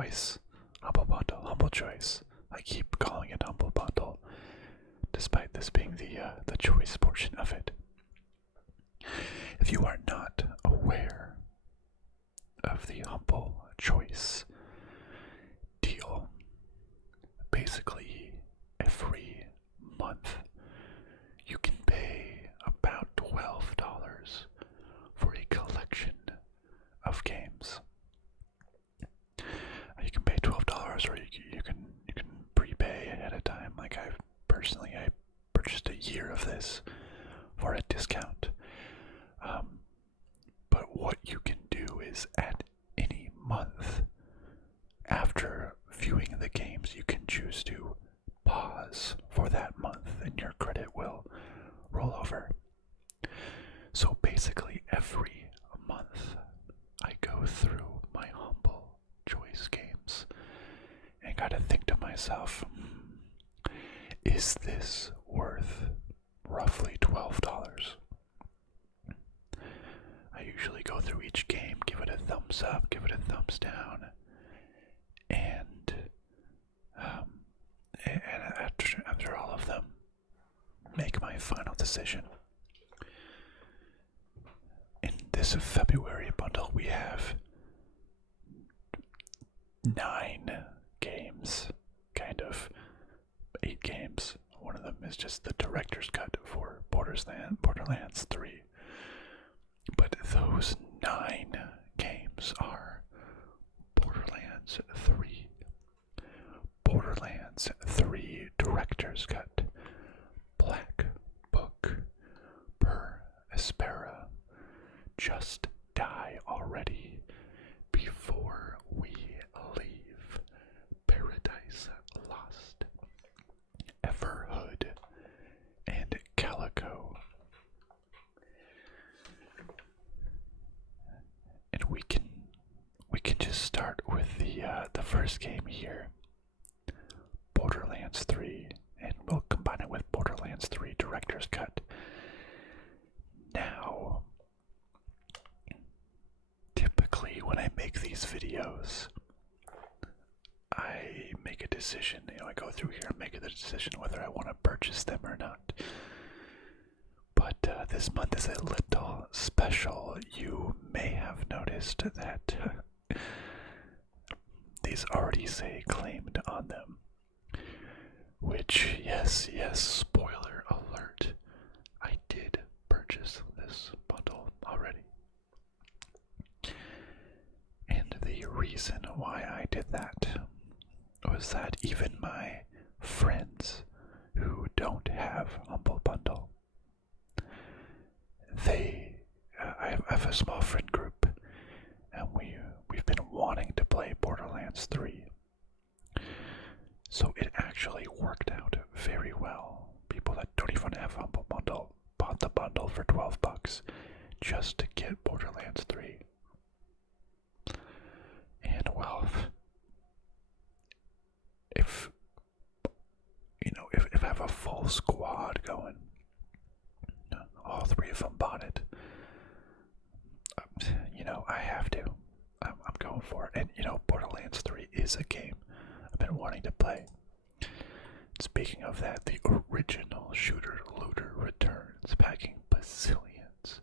choice. Humble Bundle, Humble Choice. I keep calling it Humble Bundle, despite this being the choice portion of it. If you are not aware of the Humble Choice deal, basically every month you can pay about $12 for a collection of games. You can pay $12, or you can prepay ahead of time. Like I purchased a year of this for a discount. But what you can do is at any month after viewing the games, you can choose to pause for that month, and your credit will roll over. So basically, every month I go through my Humble Choice games and gotta think to myself, is this worth roughly $12? I usually go through each game, give it a thumbs up, give it a thumbs down, and after all of them, make my final decision. In this February bundle, we have 9 games, kind of 8 games. One of them is just the director's cut for Borderlands 3. But those 9 games are Borderlands 3, Borderlands 3 Director's Cut, Black Book, Per Aspera, Just Die Already, Before We Leave, Paradise Lost, Everhood, and Calico. And we can just start with the first game here, Borderlands 3, and we'll combine it with Borderlands 3 Director's Cut. Now, typically when I make these videos, I make a decision. I go through here and make a decision whether I want to purchase them or not. But this month is a little special. You may have noticed that these already say claimed on them. Which, yes, spoiler alert, I did purchase this bundle already. And the reason why I did that was that even my friends who don't have Humble Bundle, I have a small friend group, and we've been wanting to play Borderlands 3. So it actually worked out very well. People that don't even have Humble Bundle bought the bundle for $12 just to get Borderlands 3. And well, if I have a full squad going, all 3 of them bought it. I have to. I'm going for it. And Borderlands 3 is a game I've been wanting to play. Speaking of that, the original shooter looter returns, packing bazillions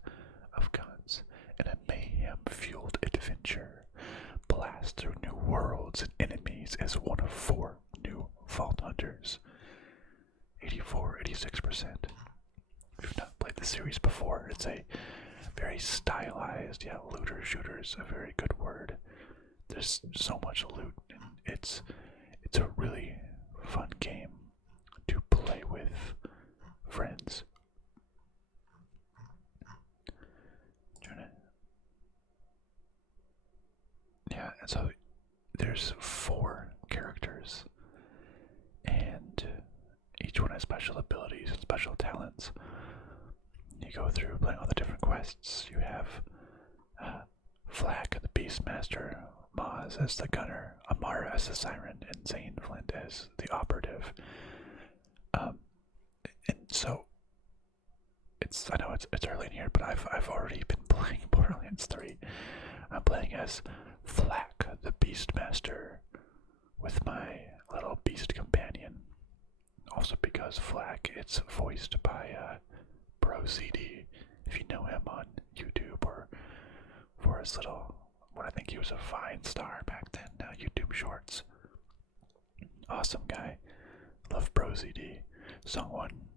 of guns in a mayhem-fueled adventure. Blast through new worlds and enemies as one of 4 new Vault Hunters. 86%. If you've not played the series before, it's a very stylized, looter shooter is a very good word. There's so much loot, and it's a really fun game to play with friends. And so there's 4 characters, and each one has special abilities and special talents. You go through playing all the different quests. You have Flak, the Beastmaster, Maz as the gunner, Amara as the siren, and Zane Flint as the operative. And so I know it's early in here, but I've already been playing Borderlands 3. I'm playing as Flak, the Beastmaster, with my little beast companion. Also because Flack, it's voiced by Bro CD, if you know him on YouTube, or for his little, what I think he was a Vine star back then, YouTube Shorts. Awesome guy. Love Bro CD. Song 1.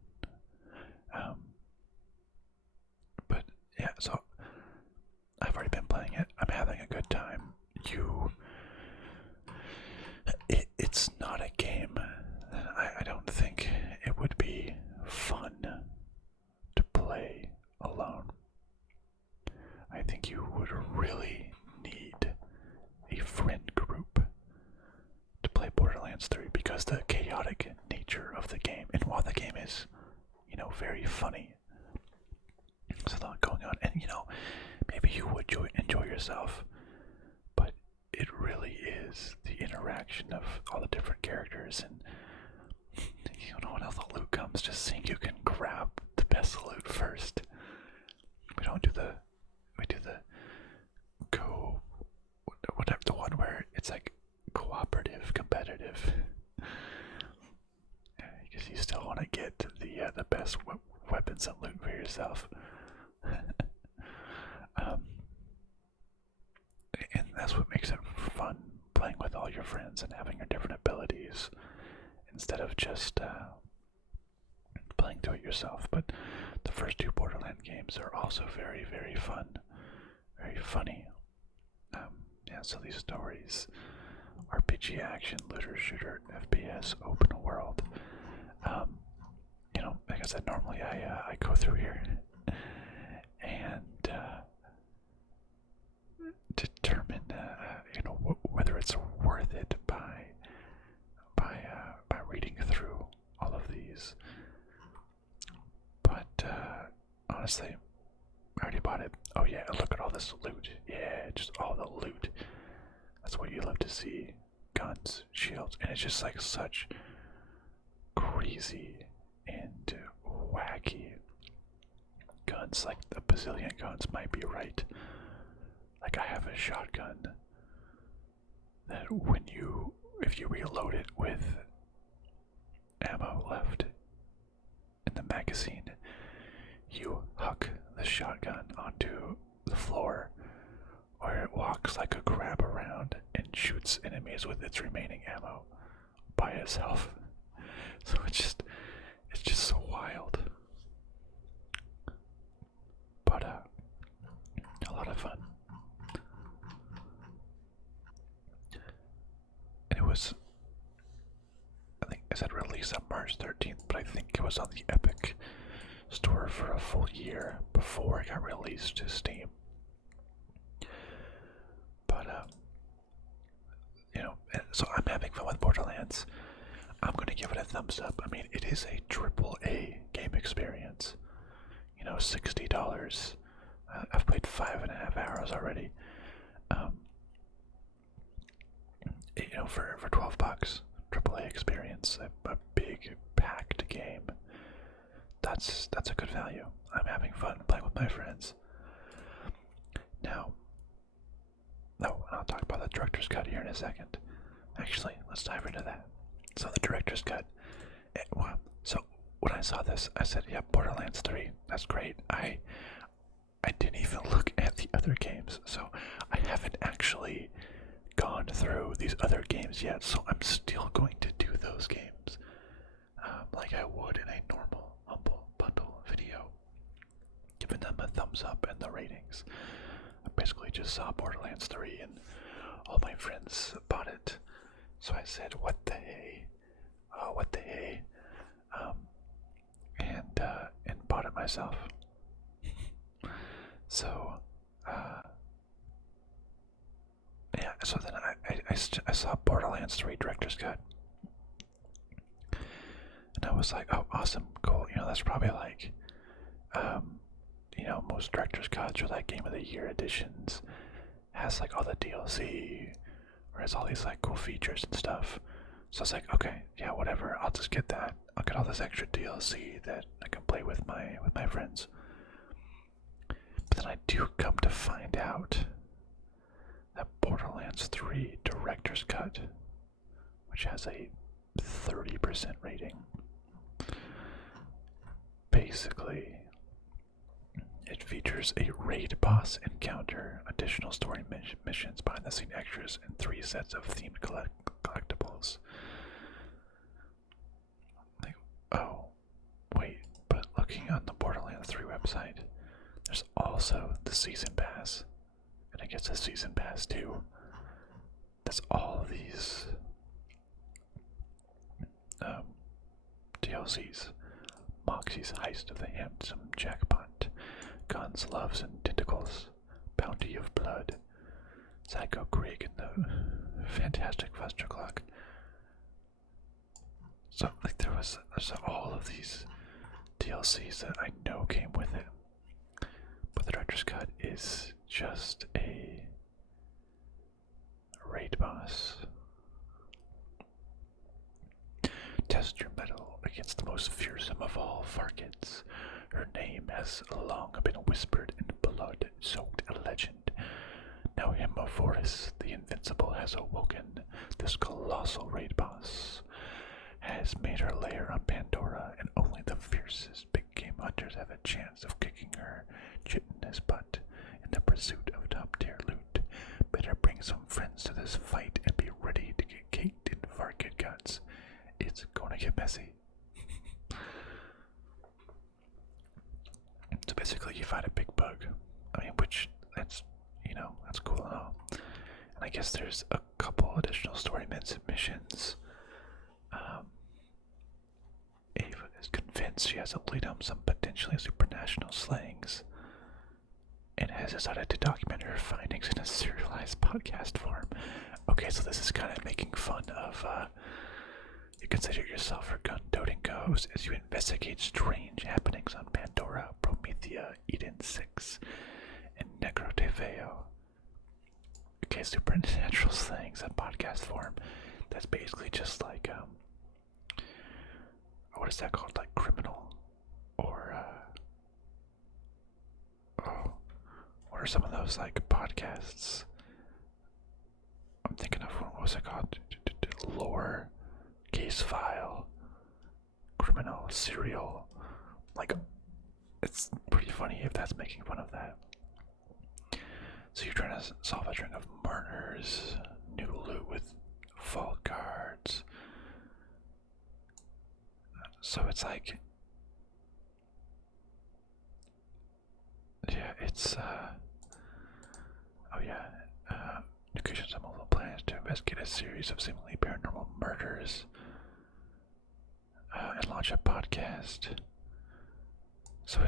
But yeah, so I've already been playing it. I'm having a good time. It's not a game that I don't think it would be fun to play alone. I think you would really need a friend group to play Borderlands 3 because the chaotic nature of the game, and while the game is, very funny, there's a lot going on, and maybe you would enjoy yourself, but it really is the interaction of all the different characters, and when all the loot comes, just seeing you can grab the best loot first. We do the whatever, the one where it's like cooperative, competitive. Because you still want to get the best weapons and loot for yourself. And that's what makes it fun, playing with all your friends and having your different abilities instead of just playing through it yourself. But the first 2 Borderlands games are also very, very fun, very funny. So these stories, RPG action, looter shooter, FPS, open world. Like I said, normally I go through here and determine whether it's worth it by reading through all of these. But honestly, I already bought it. Oh yeah, look at all this loot. Yeah, just all the loot. That's what you love to see. Guns, shields, and it's just like such crazy and wacky guns. Like a bazillion guns might be right. Like I have a shotgun that if you reload it with ammo left in the magazine, you huck the shotgun onto the floor, where it walks like a crab around and shoots enemies with its remaining ammo by itself. So it's just so wild. But a lot of fun. And it was, I think it said release on March 13th, but I think it was on the Epic Store for a full year before it got released to Steam. But so I'm having fun with Borderlands. I'm gonna give it a thumbs up. I mean, it is a AAA game experience. $60. I've played 5.5 hours already. For $12, AAA experience, a big packed game. That's a good value. I'm having fun playing with my friends. Now, I'll talk about the director's cut here in a second. Actually, let's dive into that. So the director's cut. So when I saw this, I said, "Yeah, Borderlands 3. That's great." I didn't even look at the other games, so I haven't actually gone through these other games yet. So I'm still going to do those games, like I would in a normal Humble Bundle video, giving them a thumbs up and the ratings. I basically just saw Borderlands 3 and all my friends bought it, so I said, what the hey, and bought it myself. So yeah, so then I saw Borderlands 3 director's cut, and I was like, oh, awesome, cool. That's probably like most director's cuts or like Game of the Year editions has like all the DLC or has all these like cool features and stuff. So I was like, okay, yeah, whatever, I'll just get that. I'll get all this extra DLC that I can play with my friends. But then I do come to find out that Borderlands 3 director's cut which has a 30% rating. Basically, it features a raid boss encounter, additional story missions, behind the scene extras, and 3 sets of themed collectibles. Like, oh, wait, but looking on the Borderlands 3 website, there's also the Season Pass. And I guess the Season Pass too. That's all of these DLCs. Moxie's Heist of the Handsome Jackpot, Guns, Loves, and Tentacles, Bounty of Blood, Psycho Creek, and the Fantastic Fuster Clock. So, like, there's all of these DLCs that I know came with it. But the Director's Cut is just a raid boss. Test your mettle against the most fearsome of all Farkets. Her name has long been whispered in blood-soaked legend. Now Hemophorus, the Invincible, has awoken. This colossal raid boss has made her lair on Pandora, and only the fiercest big-game hunters have a chance of kicking her chitinous butt in the pursuit of top-tier loot. Better bring some friends to this fight and be ready to get caked in Farket guts. It's gonna get messy. So basically you find a big bug. I mean, which, that's cool and all. And I guess there's a couple additional story missions. Ava is convinced she has to lead on some potentially supranational slayings, and has decided to document her findings in a serialized podcast form. Okay, so this is kind of making fun of, you consider yourself her gun-toting ghost as you investigate strange happenings on Pandora, Promethea, Eden 6, and Necroteveo. Okay, supernatural slayings in podcast form. That's basically just like, what is that called? Like criminal? Or, what are some of those, like, podcasts? I'm thinking of, what was it called? Lore, case file, criminal, serial. Like, it's pretty funny if that's making fun of that. So you're trying to solve a string of murders, new loot with vault cards. So it's like, yeah, it's, negotiations on multiple plans to investigate a series of seemingly paranormal murders, and launch a podcast. So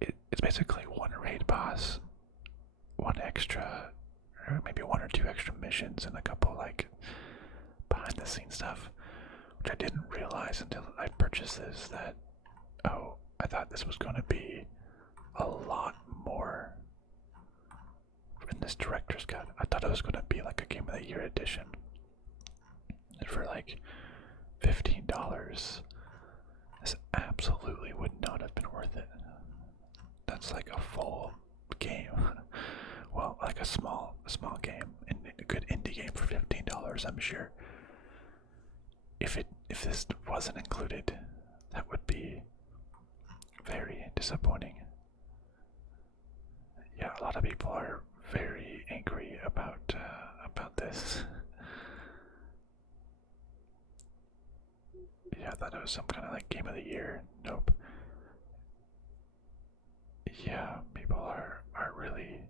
it's basically one raid boss, one extra, or maybe 1 or 2 extra missions, and a couple, like, behind the scenes stuff, which I didn't realize until I purchased this, that, oh, I thought this was going to be a lot more in this director's cut. I thought it was going to be like a Game of the Year edition, and for like $15, this absolutely would not have been worth it. That's like a full game. Well, like a small game, and a good indie game for $15, I'm sure. If this wasn't included, that would be very disappointing. Yeah, a lot of people are very angry about this. Yeah, I thought it was some kind of like Game of the Year. Nope. Yeah, people are really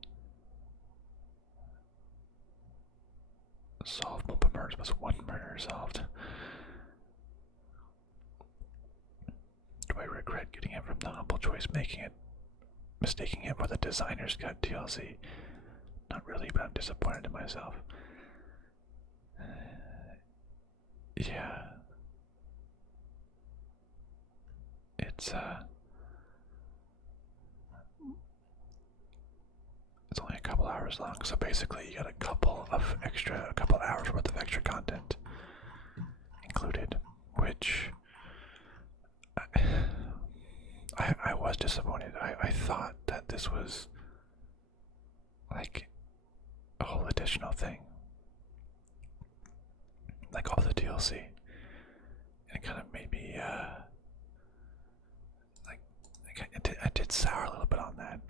solved multiple murders, was 1 murder solved. Do I regret getting it from the humble choice, mistaking it for the Designer's Cut DLC? Not really, but I'm disappointed in myself. Yeah. It's only a couple hours long, so basically you got a couple hours worth of extra content included, which I was disappointed. I thought that this was like a whole additional thing. like all the DLC. And it kind of made me, I did sour a little bit on that.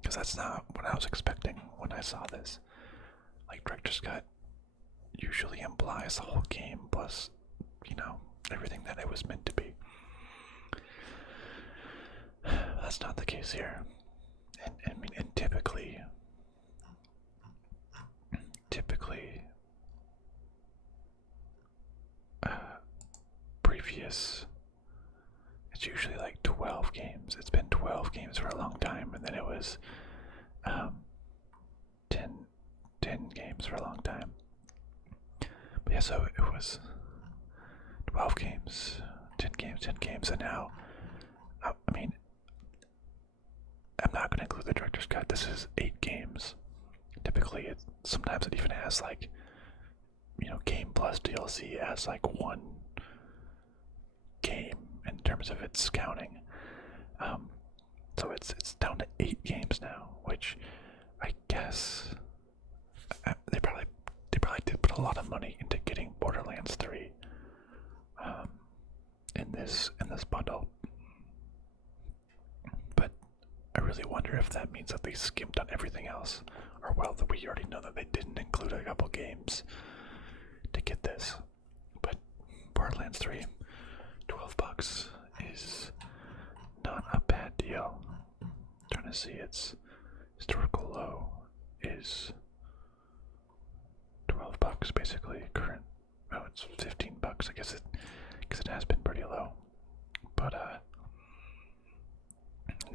Because that's not what I was expecting when I saw this. Like, Director's Cut usually implies the whole game plus, everything that it was meant to be. That's not the case here. And typically, previous, it's usually like 12 games. It's been 12 games for a long time, and then it was 10 games for a long time. But yeah, so it was 12 games, 10 games, and now, I mean, I'm not going to include the director's cut. This is 8 games. Typically, sometimes it even has like, game plus DLC as like one game in terms of its counting. So it's down to 8 games now, which I guess they probably did put a lot of money into getting Borderlands 3 in this bundle. But I really wonder if that means that they skimped on everything else, or well, that we already know that they didn't include a couple games to get this. But Borderlands 3, $12 is not a bad deal. I'm trying to see, its historical low is $12 basically. Current, oh, it's $15. I guess because it has been pretty low. But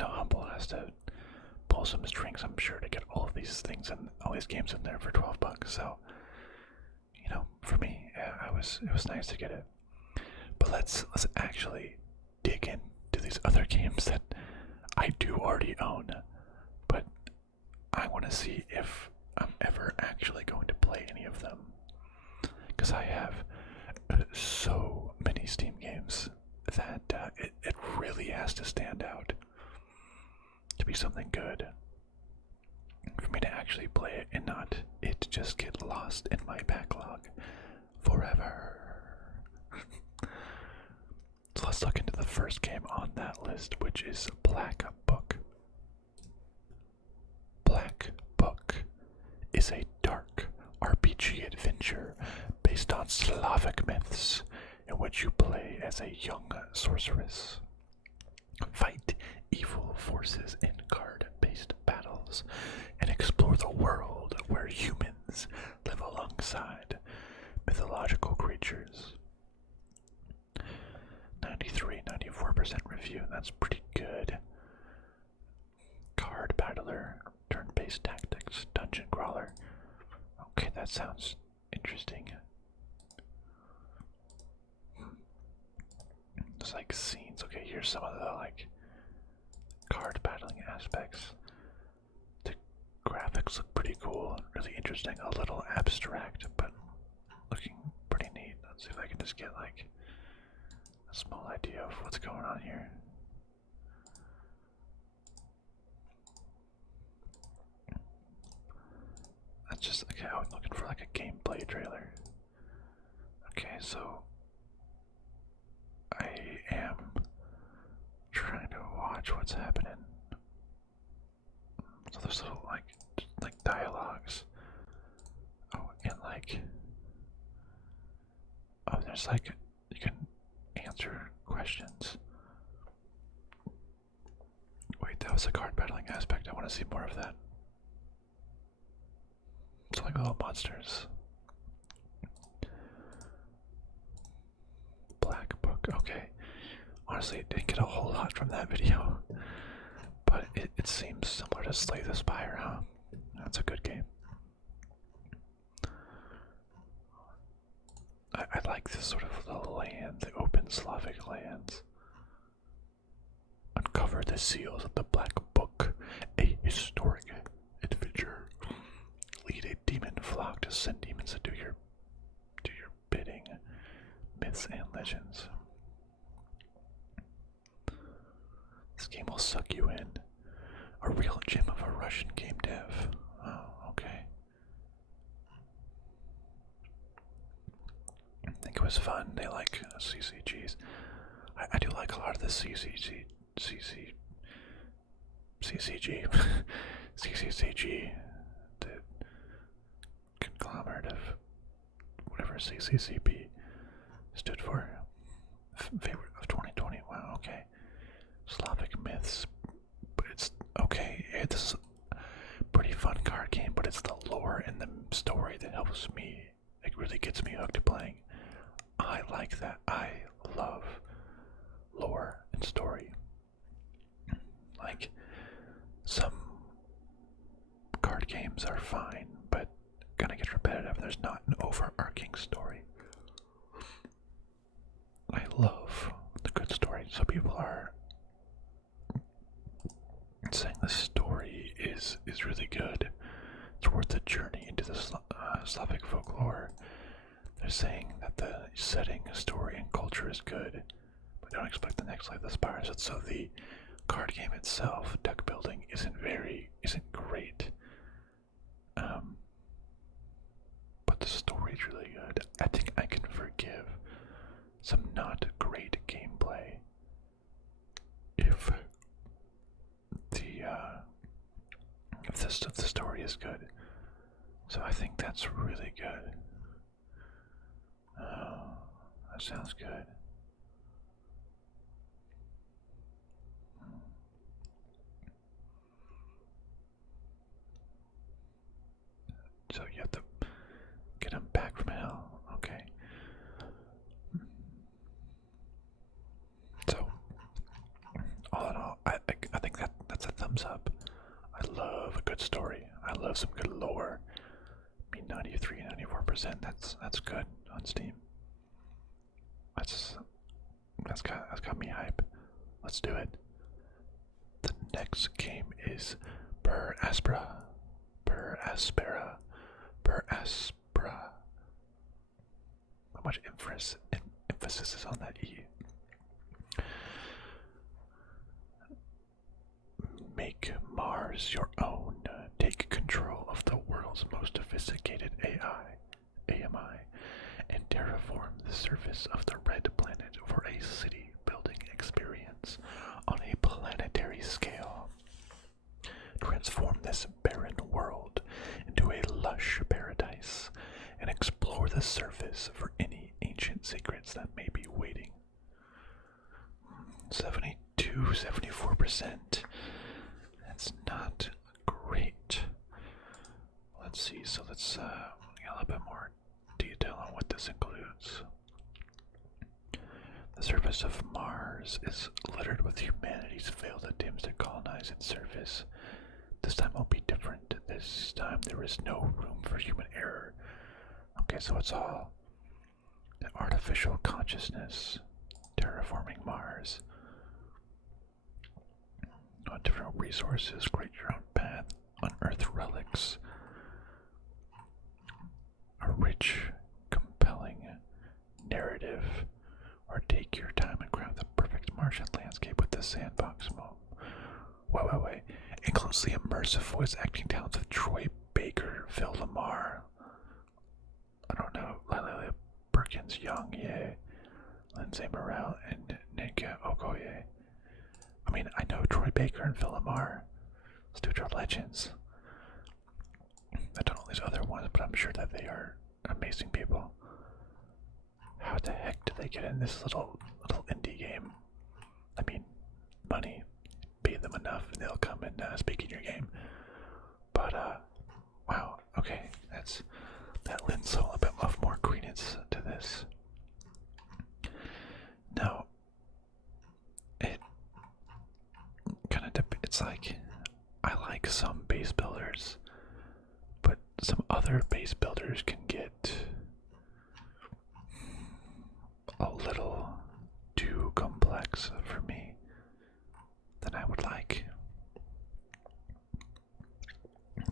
Humble has to pull some strings, I'm sure, to get all of these things and all these games in there for $12. So, for me, yeah, it was nice to get it. But let's actually dig into these other games that I do already own, but I want to see if I'm ever actually going to play any of them, because I have so many Steam games that it really has to stand out to be something good for me to actually play it and not it just get lost in my backlog forever. So let's look into the first game on that list, which is Black Book. Black Book is a dark RPG adventure based on Slavic myths in which you play as a young sorceress, fight evil forces in card-based battles, and explore the world where humans live alongside mythological creatures. 94% review, that's pretty good. Card battler, turn-based tactics, dungeon crawler. Okay, that sounds interesting. There's like scenes. Okay, here's some of the like card battling aspects. The graphics look pretty cool, really interesting, a little abstract, but looking pretty neat. Let's see if I can just get like a small idea of what's going on here. That's just, okay, I'm looking for like a gameplay trailer. Okay, so I am trying to watch what's happening. So there's little like dialogues. Oh, and like, oh, there's like, you can answer questions. Wait, that was a card battling aspect. I want to see more of that. It's like little monsters. Black Book, okay. Honestly, it didn't get a whole lot from that video, but it seems similar to Slay the Spire, huh? That's a good game. I like this sort of the land, the open Slavic lands. Uncover the seals of the Black Book, a historic adventure. Lead a demon flock to send demons to do your bidding. Myths and legends. This game will suck you in. A real gem of a Russian game dev. Oh, okay. was fun. They like CCGs. I do like a lot of the CCG, CCCG, the conglomerate of whatever CCCP stood for. Favorite of 2020. Wow, okay. Slavic myths, but it's okay. This is a pretty fun card game, but it's the lore and the story that helps me. It really gets me hooked to playing. I like that. I love lore and story. Like, some card games are fine, but gonna get repetitive. There's not an overarching story. I love the good story. So people are saying the story is really good. It's worth the journey into the Slavic folklore. They're saying that the setting, story, and culture is good, but don't expect the next life that spires it. So the card game itself, deck building, isn't great. But the story's really good. I think I can forgive some not great gameplay if the story is good. So I think that's really good. That sounds good. So you have to get him back from hell. Okay. So, all in all, I think that's a thumbs up. I love a good story. I love some good lore. I mean, 93, 94%. That's good on Steam. That's got me hype. Let's do it. The next game is Per Aspera. Per Aspera. Per Aspera. How much emphasis is on that E? Make Mars your own. Take control of the world's most sophisticated AMI, and terraform the surface of the red planet for a city-building experience on a planetary scale. Transform this barren world into a lush paradise and explore the surface for any ancient secrets that may be waiting. 74%. That's not great. Let's see, so let's get a little bit more detail on what this includes. The surface of Mars is littered with humanity's failed attempts to colonize its surface. This time will be different. This time there is no room for human error. Okay, so it's all an artificial consciousness terraforming Mars. Different resources, create your own path, unearth relics. A rich, compelling narrative, or take your time and craft the perfect Martian landscape with the sandbox mode. Wait. Includes the immersive voice acting talents of Troy Baker, Phil Lamar, I don't know, Lila Perkins Young, Lindsay Morel, and Nika Okoye. I mean, I know Troy Baker and Phil Lamar. Those dudes are legends. I don't know these other ones, but I'm sure that they are amazing people. How the heck did they get in this little indie game? I mean, money. Pay them enough and they'll come and speak in your game. But, wow, okay, that lends a little bit of more credence to this. Now, it's like, I like some base builders, but some other base builders can get a little too complex for me than I would like.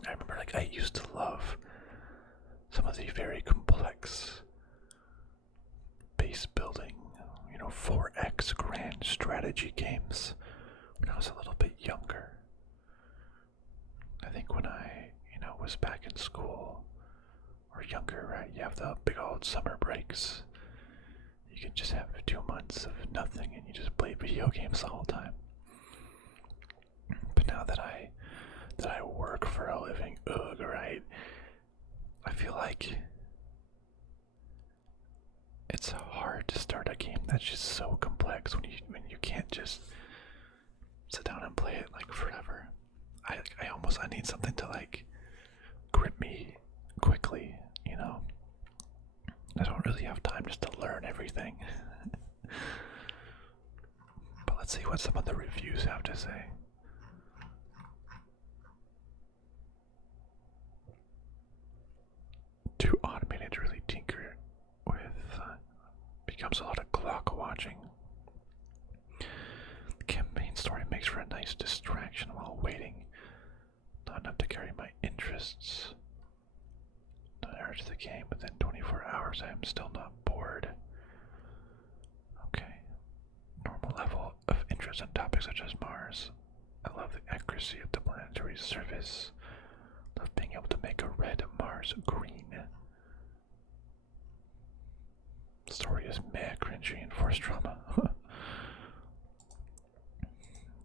I remember, like, I used to love some of the very complex base building, 4X grand strategy games when I was a little bit younger. I think when I, was back in school or younger, right? You have the big old summer breaks you can just have 2 months of nothing and you just play video games the whole time. But now that I work for a living, right? I feel like it's hard to start a game that's just so complex when you can't just sit down and play it like forever. I need something to like grip me quickly, you know. I don't really have time just to learn everything. But let's see what some of the reviews have to say. Too automated to really tinker with. Becomes a lot of clock watching. The campaign story makes for a nice distraction while waiting. Not enough to carry my interests. Not urge the game within 24 hours. I am still not bored. Okay. Normal level of interest on topics such as Mars. I love the accuracy of the planetary surface. Love being able to make a red Mars green. Story is meh, cringy, and forced drama.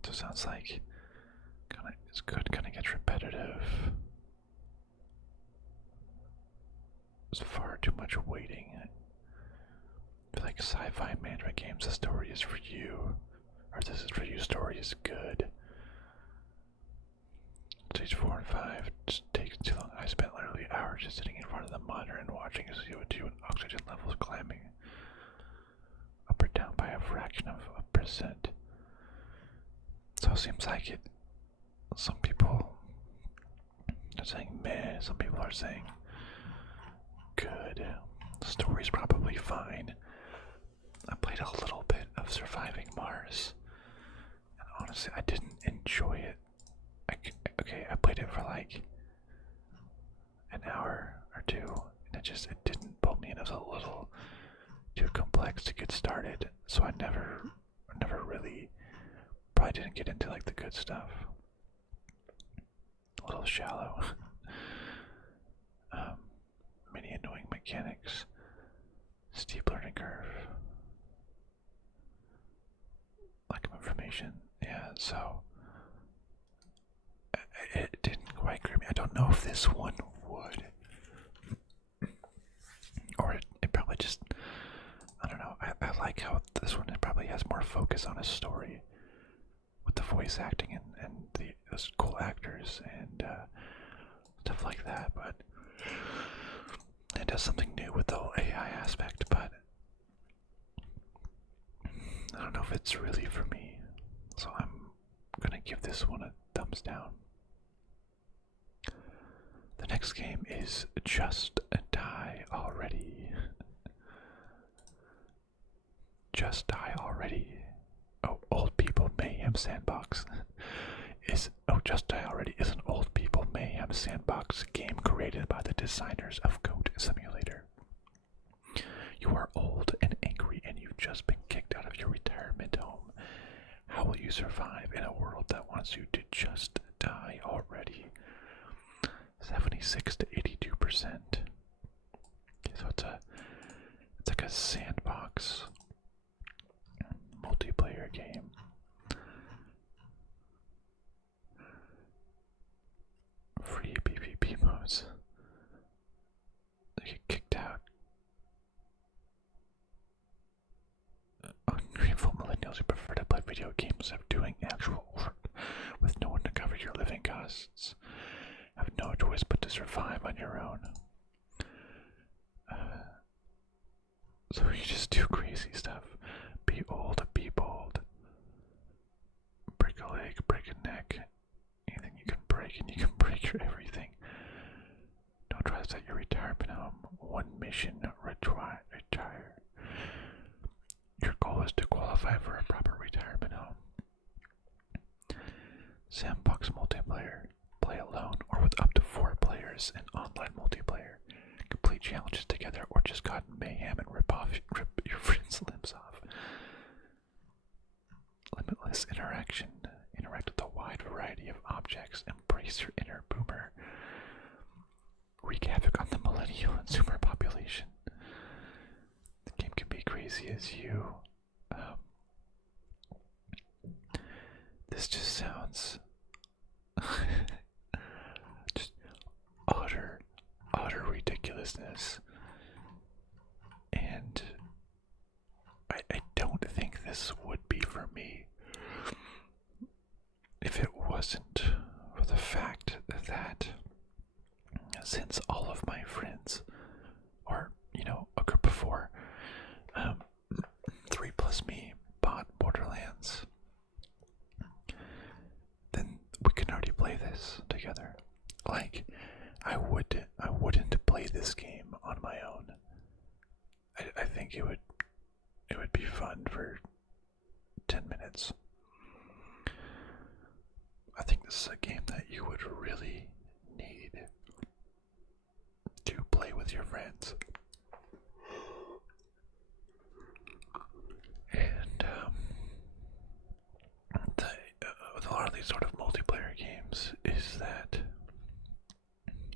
So sounds like it's good, kinda gets repetitive. There's far too much waiting. I feel like sci-fi management games, the story is for you. Or this is for you, story is good. Stage 4 and 5 just takes too long. I spent literally hours just sitting in front of the monitor and watching CO2 and oxygen levels climbing up or down by a fraction of a percent. So it seems like it. Some people are saying meh, some people are saying good. The story's probably fine. I played a little bit of Surviving Mars, and honestly, I didn't enjoy it. I played it for like an hour or two, and it didn't pull me in. It was a little too complex to get started, so I never really, probably didn't get into like the good stuff. A little shallow. Many annoying mechanics. Steep learning curve. Lack of information. Yeah, so it didn't quite grip me. I don't know if this one would. Or it probably just, I don't know. I like how this one probably has more focus on a story with the voice acting and those cool actors and stuff like that, but it does something new with the whole AI aspect, but I don't know if it's really for me, so I'm gonna give this one a thumbs down. The next game is Just Die Already. Just Die Already. Oh, Old People Mayhem Sandbox. Just Die Already is an Old People Mayhem Sandbox game created by the designers of Goat Simulator. You are old and angry and you've just been kicked out of your retirement home. How will you survive in a world that wants you to just die already? 76 to 82%. So it's like a sandbox multiplayer game. Free PvP modes. They get kicked out. Ungrateful millennials who prefer to play video games of doing actual work with no one to cover your living costs. Have no choice but to survive on your own. So you just do crazy stuff. Be old, be bold. Break a leg, break a neck. Anything you can break, and you can break your everything. Don't try to set your retirement home. One mission, retire. Your goal is to qualify for a proper retirement home. Sandbox multiplayer. Play alone or with up to 4 players in online multiplayer. Complete challenges together or just cause mayhem and rip your friends' limbs off. Limitless interaction. Interact with a wide variety of objects. Embrace your inner boomer. Wreak havoc on the millennial and zoomer population. The game can be crazy is you. This just sounds just utter ridiculousness. And I don't think this would be for me if it wasn't for the fact that since all of my friends, or a group of four, 3 plus me, bought Borderlands, then we can already play this together. Like, I wouldn't play this game on my own. I think it would be fun for 10 minutes. I think this is a game that you would really need to play with your friends. And with a lot of these sort of multiplayer games is that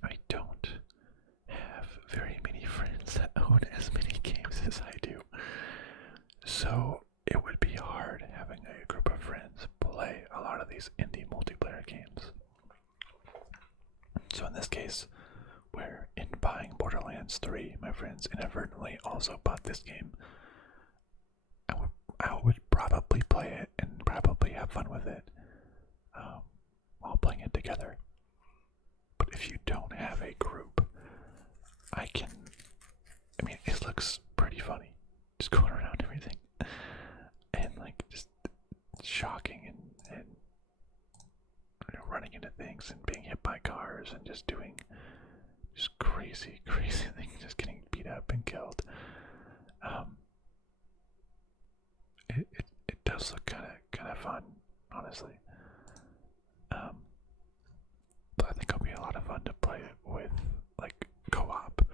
I don't have very many friends that own as many games as I do. So it would be hard having a group of friends play a lot of these indie multiplayer games. So in this case, where in buying Borderlands 3, my friends inadvertently also bought this game, I would probably play it and probably have fun with it while playing it together. But if you don't have a group, it looks pretty funny, just going around everything, and like just shocking and running into things and being hit by cars and just doing just crazy things, just getting beat up and killed. It does look kind of fun, honestly. But I think it'll be a lot of fun to play it with, like, co-op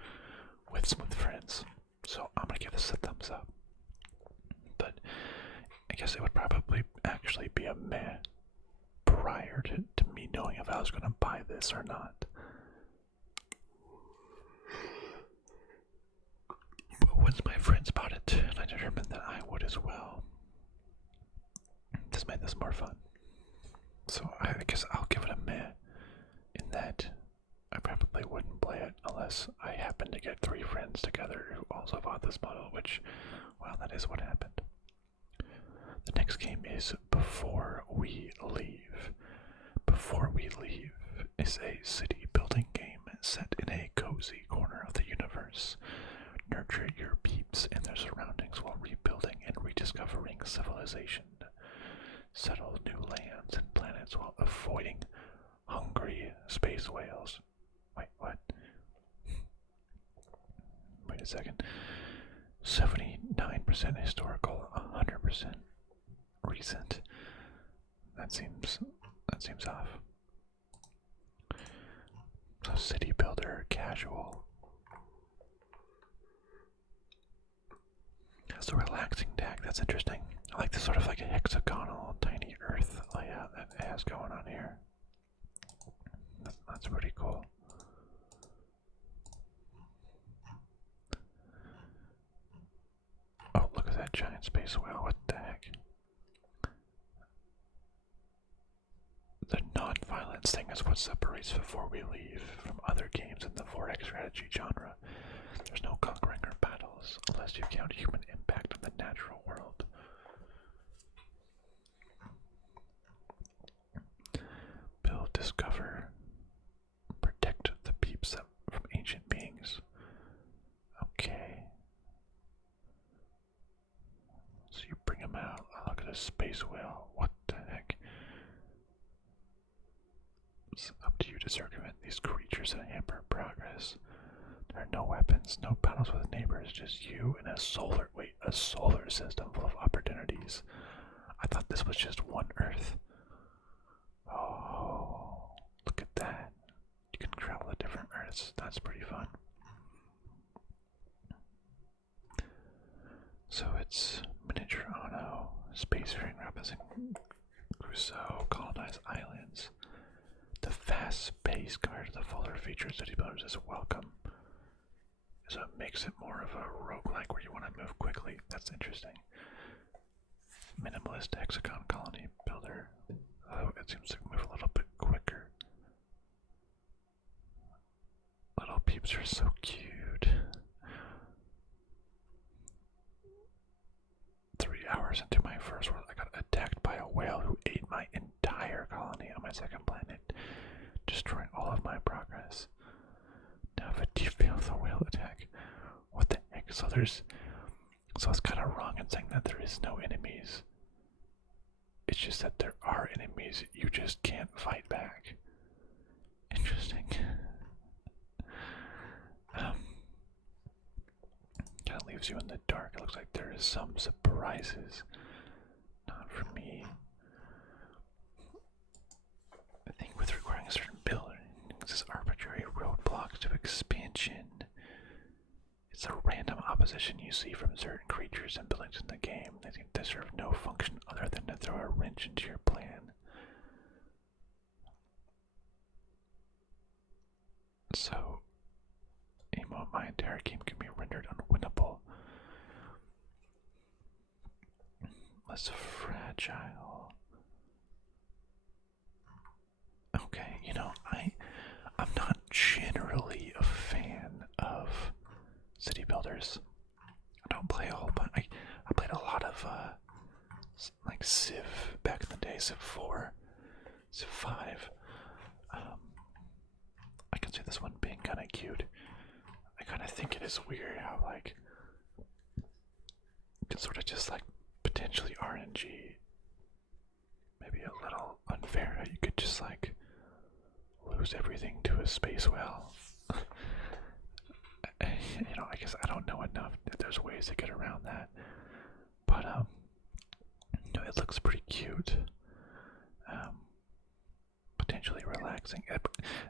with some friends. So I'm gonna give this a thumbs up. But I guess it would probably actually be a meh prior to me knowing if I was gonna buy this or not. But once my friends bought it, and I determined that I would as well, this made this more fun. So I guess I'll give it a meh, in that I probably wouldn't play it unless I happen to get 3 friends together who also bought this model, which, well, that is what happened. The next game is Before We Leave. Before We Leave is a city building game set in a cozy corner of the universe. Nurture your peeps and their surroundings while rebuilding and rediscovering civilization. Settle new lands and planets while avoiding hungry space whales. Wait, what? Wait a second. 79% historical, 100% recent. That seems off. So city builder, casual. Has a relaxing deck. That's interesting. I like the sort of like a hexagonal, tiny Earth layout that it has going on here. That's pretty cool. Oh, look at that giant space whale. What the heck? The non-violence thing is what separates Before We Leave from other games in the 4X strategy genre. There's no conquering or battles, unless you count human impact on the natural world. Build, discover, protect the peeps from ancient beings. Okay. So you bring them out. Oh, look at a space whale. What the heck? It's up to you to circumvent these creatures that hamper progress. There are no weapons, no battles with neighbors, just you and a solar system full of opportunities. I thought this was just one Earth. Oh, look at that. You can travel to different Earths. That's pretty fun. So it's miniature Anno, spacefaring Robinson Crusoe, colonize islands. The fast-paced guard of the fuller featured city builders is welcome. So it makes it more of a roguelike where you want to move quickly. That's interesting. Minimalist hexagon colony builder. Oh, it seems to move a little bit quicker. Little peeps are so cute. 3 hours into my first world, I got attacked by a whale who ate my entire colony on my second planet, destroying all of my progress. Now, if you fail the whale attack, what the heck? So it's kind of wrong in saying that there is no enemies. It's just that there are enemies, you just can't fight back. Interesting. Kind of leaves you in the dark. It looks like there is some surprises. Not for me. I think with requiring a certain build, this arbitrary roadblocks to expansion. It's a random opposition you see from certain creatures and buildings in the game. They seem to serve no function other than to throw a wrench into your plan. So, my entire game can be rendered unwinnable. Less fragile. Okay, I'm not generally a fan of city builders. I don't play a whole bunch. I played a lot of like Civ back in the day, Civ 4, Civ 5. I can see this one being kind of cute. I kind of think it is weird how it's sort of just like potentially RNG. Maybe a little unfair how you could just lose everything to a space whale. I guess I don't know enough if there's ways to get around that. But it looks pretty cute. Potentially relaxing.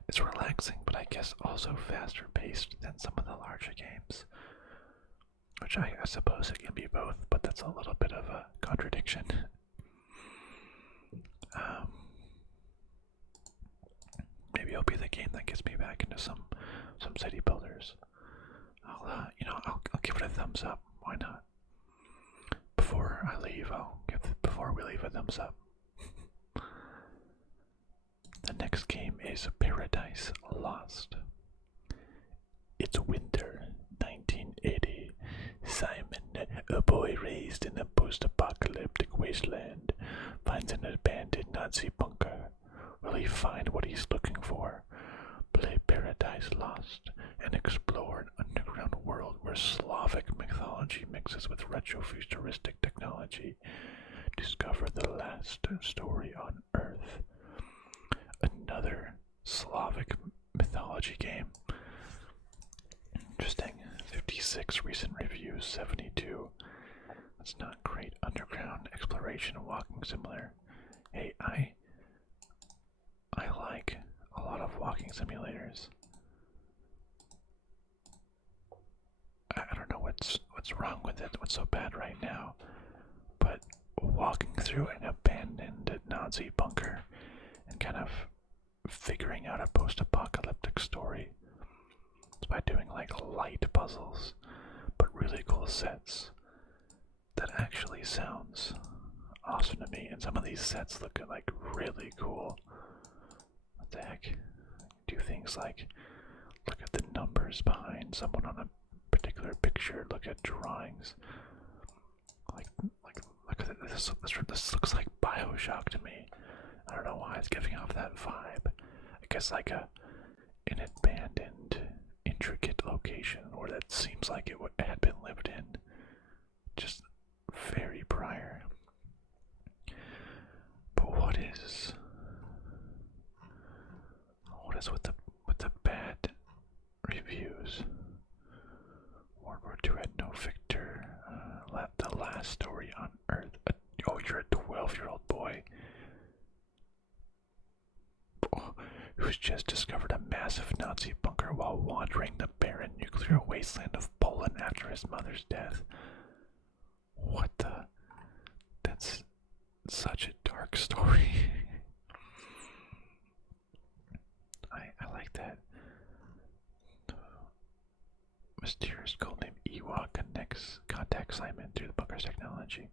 It's relaxing, but I guess also faster paced than some of the larger games. Which I suppose it can be both, but that's a little bit of a contradiction. Maybe it'll be the game that gets me back into some city builders. I'll give it a thumbs up. Why not? Before I leave, before we leave, a thumbs up. The next game is Paradise Lost. It's winter, 1980. Simon, a boy raised in a post-apocalyptic wasteland, finds an abandoned Nazi bunker. Will he find what he's looking for? Play Paradise Lost and explore an underground world where Slavic mythology mixes with retrofuturistic technology. Discover the last story on Earth. Another Slavic mythology game. Interesting. 56 recent reviews, 72. That's not great. Underground exploration and walking simulator. Hey, I like a lot of walking simulators. I don't know what's wrong with it, what's so bad right now, but walking through an abandoned Nazi bunker and kind of figuring out a post-apocalyptic story by doing light puzzles, but really cool sets. That actually sounds awesome to me, and some of these sets look really cool. What the heck? Do things like look at the numbers behind someone on a particular picture, look at drawings. Look at this. This looks like BioShock to me. I don't know why it's giving off that vibe. I guess an abandoned, intricate location where that seems like it had been lived in just very prior. But what is with the bad reviews? World War II had no victor. The last story on Earth. Oh, you're a 12-year-old boy who's just discovered a massive Nazi bunker while wandering the barren nuclear wasteland of Poland after his mother's death. What the? That's such a dark story. I like that. mysterious cult named Ewok contacts Simon through the bunker's technology.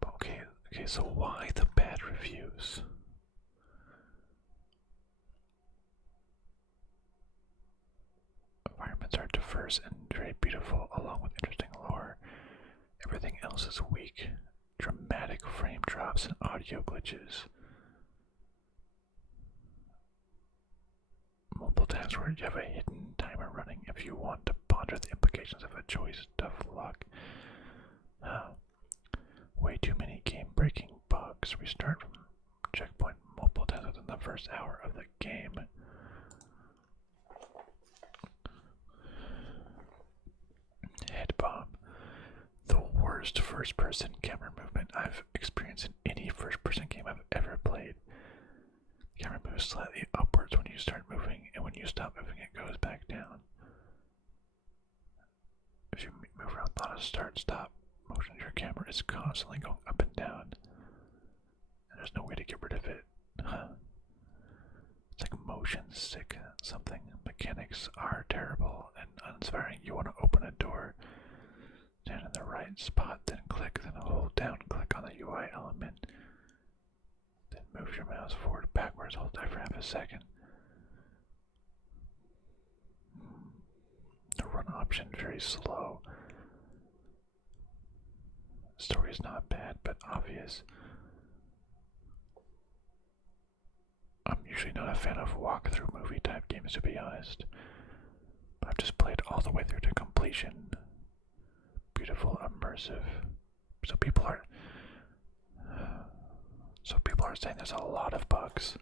But okay, so why the bad reviews? Environments are diverse and very beautiful, along with interesting lore. Everything else is weak. Dramatic frame drops and audio glitches. Multiple times where you have a hidden timer running if you want to ponder the implications of a choice. Tough luck. Way too many game-breaking bugs. Restart from checkpoint multiple times within the first hour of the game. Head bomb. The worst first-person camera movement I've experienced in any first-person game I've ever played. The camera moves slightly upwards when you start moving, and when you stop moving, it goes back down. If you move around on a start-stop motion, your camera is constantly going up and down, and there's no way to get rid of it. It's like motion sick something. Mechanics are terrible and uninspiring. You want to open a door, stand in the right spot, then click, then hold down, click on the UI element, then move your mouse forward, backwards, hold there for half a second. The run option very slow. The story is not bad, but obvious. I'm usually not a fan of walkthrough movie type games, to be honest, but I've just played all the way through to completion. Beautiful, immersive. So people are saying there's a lot of bugs.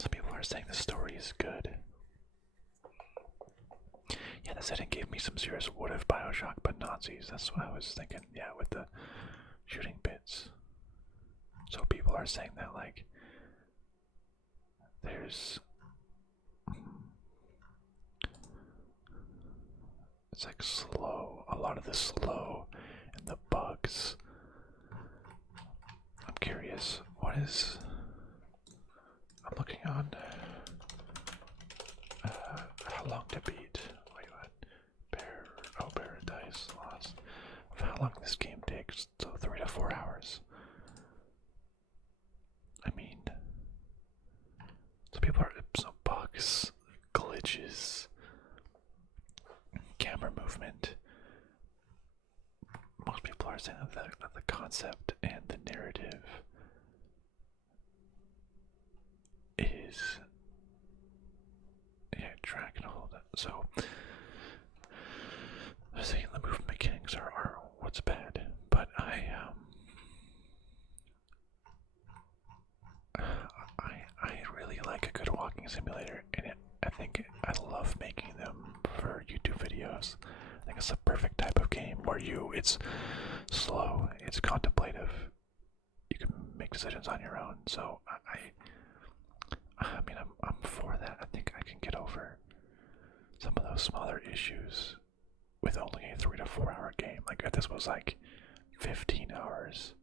Some people are saying the story is good. Yeah, the setting gave me some serious what if Bioshock, but Nazis. That's what I was thinking. Yeah, with the shooting bits. So people are saying that, like, there's it's like slow. A lot of the slow and the bugs. I'm curious. What is? I'm looking on. How long to beat? Wait, what? Paradise Lost. Of how long this game takes? So 3 to 4 hours. I mean, some people are some bugs, glitches, camera movement. Most people are saying that the concept and the narrative is track and hold it. So I say the movement mechanics are what's bad, but I really like a good walking simulator, and I think I love making them for YouTube videos. I think it's the perfect type of game where it's slow, it's contemplative, you can make decisions on your own. So I mean, I'm for that. I think I can get over some of those smaller issues with only a 3 to 4 hour game. Like if this was like 15 hours,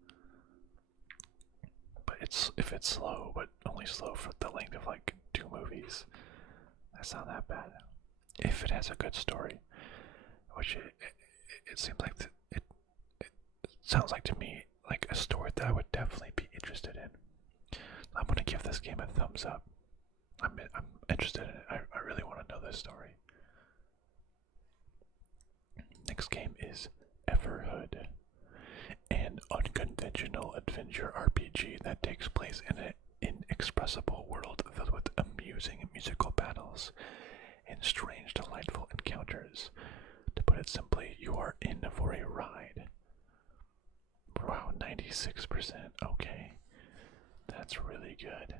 but if it's slow, but only slow for the length of like 2 movies, that's not that bad. If it has a good story, which it seems like it sounds like to me like a story that I would definitely be interested in. I'm gonna give this game a thumbs up. I'm interested in it. I really want to know this story. Next game is Everhood, an unconventional adventure RPG that takes place in an inexpressible world filled with amusing musical battles and strange, delightful encounters. To put it simply, you are in for a ride. Wow, 96%. Okay. That's really good.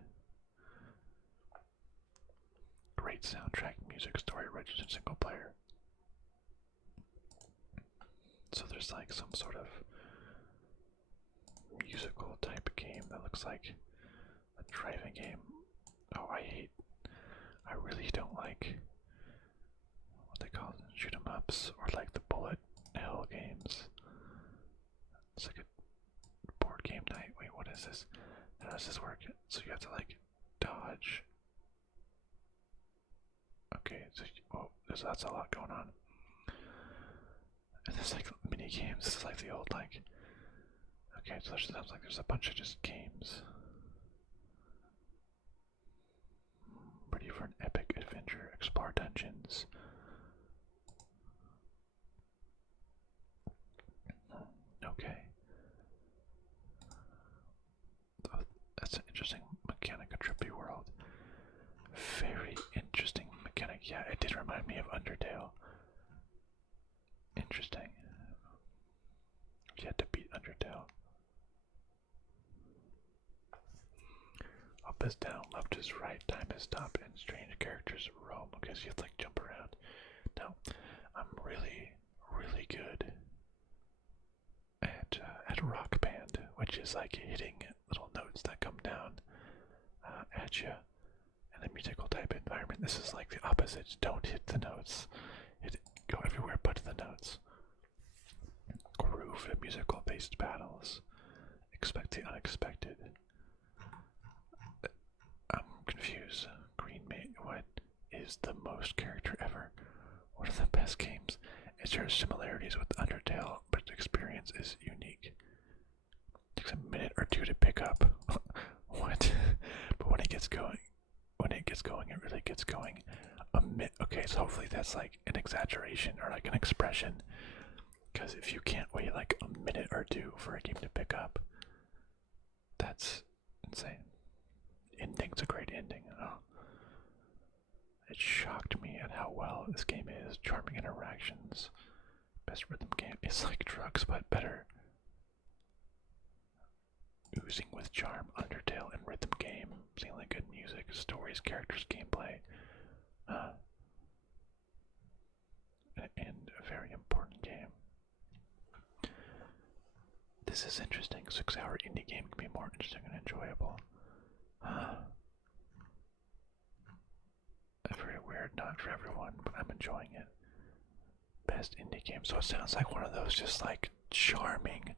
Great soundtrack, music, story, rich, and single player. So there's like some sort of musical type game that looks like a driving game. Oh, I really don't like what they call shoot 'em ups or like the bullet hell games. It's like a board game night. Wait, what is this? How does this work? So you have to like dodge. Okay, so so that's a lot going on. And there's like mini games. This is like the old like. Okay, so there's sounds like there's a bunch of just games. Ready for an epic adventure. Explore dungeons. Okay. Oh, that's an interesting mechanic, a trippy world. Very interesting mechanic. Yeah, it did remind me of Undertale. Interesting. You had to beat Undertale. Up is down, left is right, time is stop, and strange characters roam. Okay, so you have to like jump around. Now, I'm really, really good at Rock Band, which is like hitting little notes that come down at you in a musical type environment. This is like the opposite. Don't hit the notes. Go everywhere but the notes. Groove and musical based battles. Expect the unexpected. I'm confused. Green Mate, what is the most character ever? One of the best games. Is there similarities with Undertale, but the experience is unique? It takes a minute or two to pick up. What? But when it gets going, it really gets going. Okay, so hopefully that's like an exaggeration or like an expression. Because if you can't wait like a minute or two for a game to pick up, that's insane. Ending's a great ending, you know? It shocked me at how well this game is. Charming interactions. Best rhythm game. It's like drugs, but better. Oozing with charm, Undertale, and rhythm game. Extremely good music, stories, characters, gameplay. And a very important game. This is interesting. 6-hour indie game can be more interesting and enjoyable. Very weird, not for everyone, but I'm enjoying it. Best indie game. So it sounds like one of those just like charming,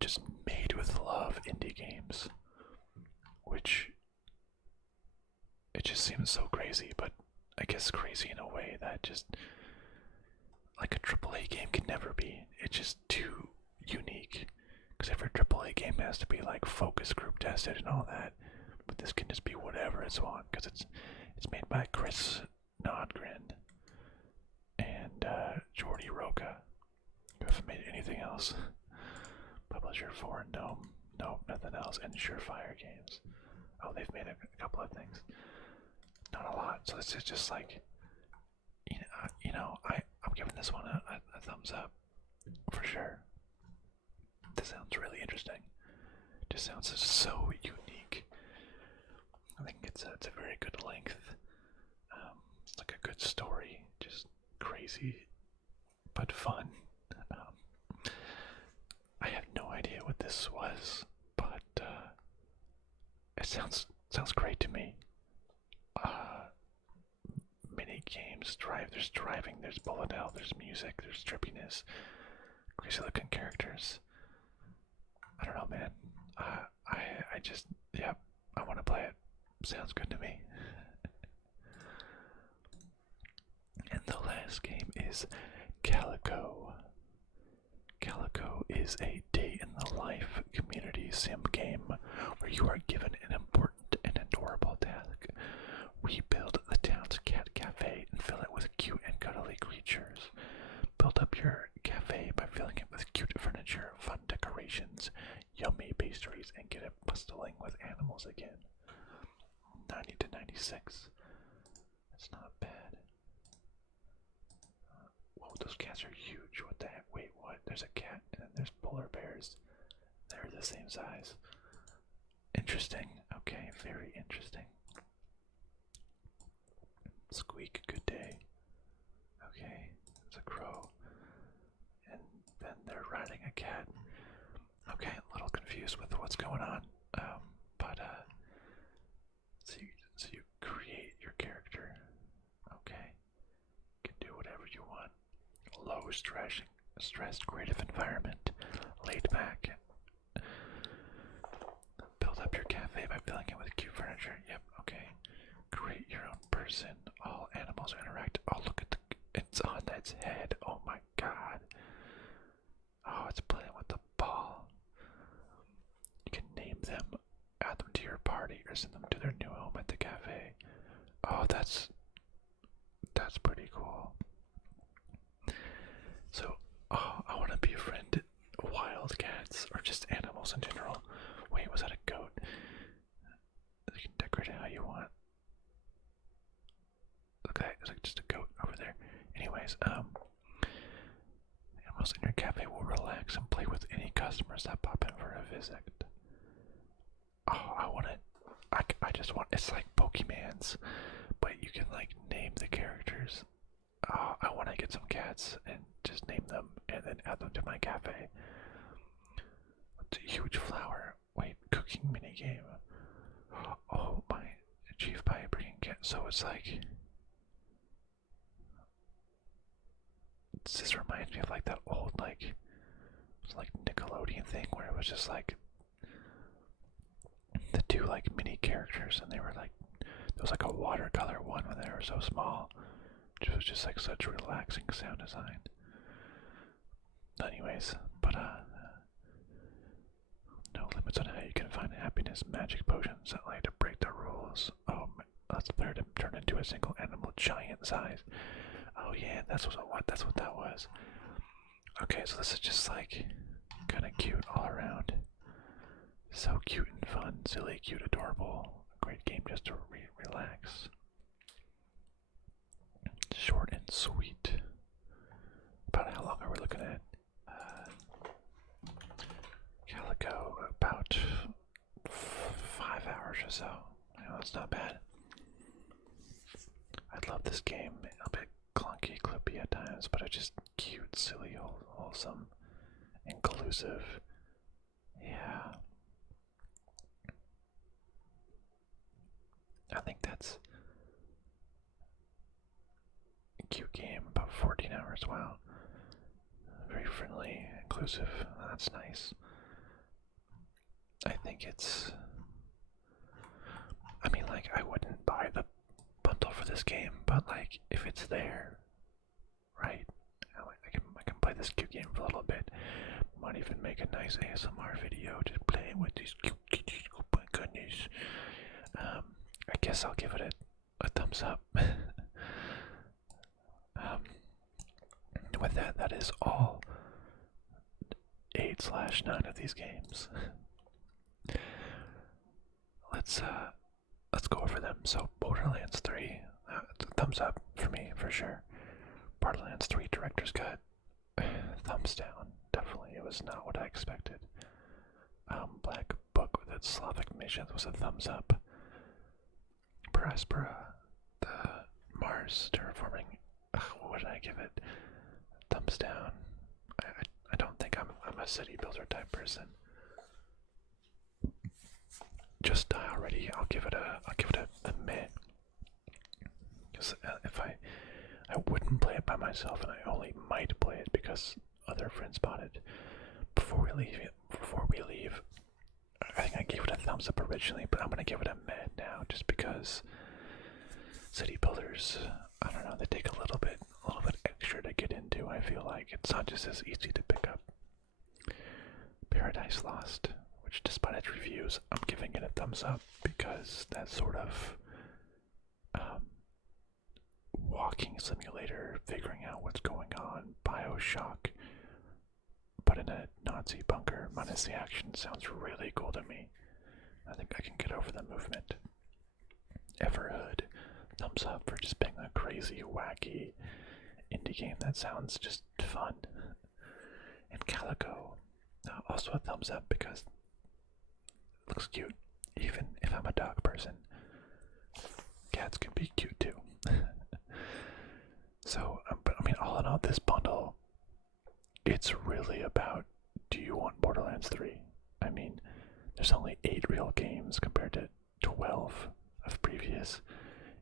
just made with love indie games. Which, it just seems so crazy, but I guess crazy in a way that just, like a AAA game can never be. It's just too unique. Because every AAA game has to be like focus group tested and all that. But this can just be whatever it's on, because it's made by Chris Nodgren and Jordi Roca, who haven't made anything else. Publisher for Gnome, nope, nothing else, and Surefire Games. Oh, they've made a couple of things. Not a lot, so this is just like, I'm giving this one a thumbs up, for sure. This sounds really interesting. Just sounds so unique. I think it's a very good length. It's like a good story, just crazy but fun. I have no idea what this was, but it sounds great to me. Mini games, there's driving, there's bullet hell, there's music, there's trippiness, crazy looking characters. I don't know, man. I just, yeah, I want to play it. Sounds good to me. And the last game is Calico. Calico is a day-in-the-life community sim game where you are given an important and adorable task. Rebuild the town's cat cafe and fill it with cute and cuddly creatures. Build up your cafe by filling it with cute furniture, fun decorations, yummy pastries, and get it bustling with animals again. 90 to 96. That's not bad. Whoa, those cats are huge. What the heck? Wait, what? There's a cat and then there's polar bears. They're the same size. Interesting. Okay, very interesting. Squeak, good day. Okay, it's a crow. And then they're riding a cat. Okay, a little confused with what's going on. So you create your character. Okay. You can do whatever you want. Low stressed creative environment. Laid back. Build up your cafe by filling it with cute furniture. Yep, okay. Create your own person. All animals interact. Oh, look at it's on its head. Oh my god. Oh, it's playing with the ball. You can name them, add them to your party, or send them to their new home at the cafe. Oh, that's pretty cool. So, oh, I want to befriend wild cats or just animals in general. Wait, was that a goat? You can decorate it how you want. Look at that, it's like just a goat over there. Anyways, animals in your cafe will relax and play with any customers that pop in for a visit. Oh, I just want, it's like Pokemans, but you can like name the characters. Oh, I want to get some cats and just name them and then add them to my cafe. What's a huge flower? Wait, cooking minigame. Oh, my, achieved by bringing cat. So it's like, this reminds me of like that old like Nickelodeon thing where it was just like the two like mini characters and they were like, there was like a watercolor one when they were so small. It was just like such relaxing sound design. Anyways, but no limits on how you can find happiness. Magic potions that like to break the rules. Oh, let's learn to turn into a single animal giant size. Oh yeah, that's what that was. Okay, so this is just like kind of cute all around. So cute and fun, silly, cute, adorable. A great game just to relax. Short and sweet. About how long are we looking at? Calico, about 5 hours or so. You know, that's not bad. I love this game. A bit clunky, clippy at times, but it's just cute, silly, wholesome, inclusive. Yeah. I think that's a cute game, about 14 hours. Wow. Very friendly, inclusive. That's nice. I think it's, I mean, like, I wouldn't buy the bundle for this game, but like, if it's there, right? I can play this cute game for a little bit. Might even make a nice ASMR video just playing with these cute kitties. Oh my goodness. I guess I'll give it a thumbs up. With that, that is all 8/9 of these games. Let's go over them. So Borderlands 3, thumbs up for me for sure. Borderlands 3 Director's Cut, thumbs down. Definitely, it was not what I expected. Black Book with its Slavic missions was a thumbs up. Aspera, the Mars terraforming, what did I give it? Thumbs down. I don't think I'm a city builder type person. Just Die already. I'll give it a meh. Because if I wouldn't play it by myself, and I only might play it because other friends bought it. Before we leave, I think I gave it a thumbs up originally, but I'm gonna give it a meh now, just because city builders, I don't know, they take a little bit extra to get into. I feel like it's not just as easy to pick up. Paradise Lost, which despite its reviews, I'm giving it a thumbs up because that sort of walking simulator, figuring out what's going on, BioShock, but in a Nazi bunker minus the action sounds really cool to me. I think I can get over the movement. Everhood, thumbs up for just being a crazy, wacky indie game that sounds just fun. And Calico, also a thumbs up because it looks cute. Even if I'm a dog person, cats can be cute too. So, but I mean, all in all, this bundle, it's really about, do you want Borderlands 3? I mean, there's only 8 real games compared to 12 of previous.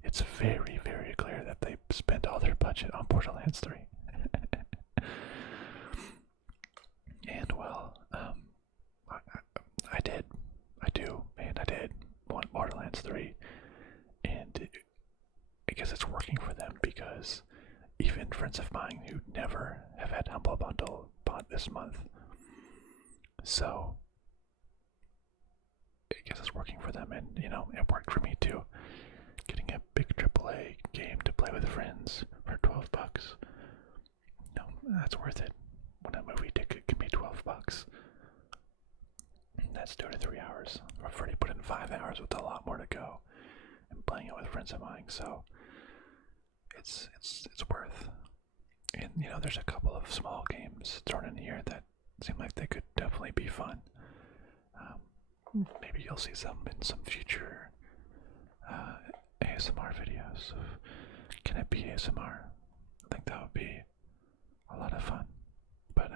It's very, very clear that they spent all their budget on Borderlands 3. And well, I did want Borderlands 3, and guess it's working for them, because even friends of mine who never have had Humble Bundle bought this month. So I guess it's working for them, and you know, it worked for me too. Getting a big AAA game to play with friends for $12. No, that's worth it. When a movie ticket can be $12. That's 2 to 3 hours. I've already put in 5 hours with a lot more to go, and playing it with friends of mine, so it's worth. And you know, there's a couple of small games thrown in here that seem like they could definitely be fun. Maybe you'll see some in some future ASMR videos of Can It Be ASMR? I think that would be a lot of fun. But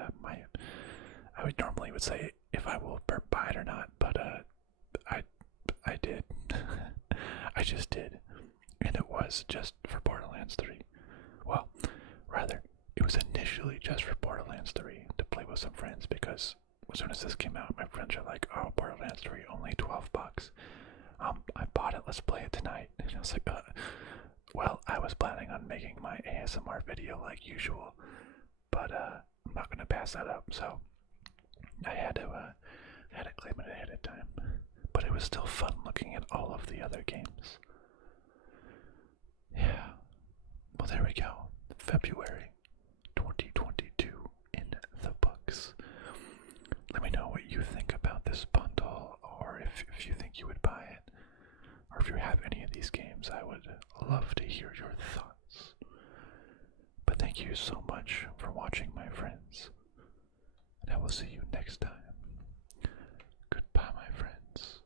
I would normally say if I will buy it or not, but I did. I just did. And it was just for Borderlands 3. Well, rather, it was initially just for Borderlands 3 to play with some friends, because as soon as this came out, my friends are like, oh, Borderlands 3, only $12. I bought it, let's play it tonight. And I was like, well, I was planning on making my ASMR video like usual, but I'm not gonna pass that up, so I had to claim it ahead of time. But it was still fun looking at all of the other games. Yeah. Well, there we go. February 2022 in the books. Let me know what you think about this bundle, or if you think you would buy it, or if you have any of these games. I would love to hear your thoughts. But thank you so much for watching, my friends, and I will see you next time. Goodbye, my friends.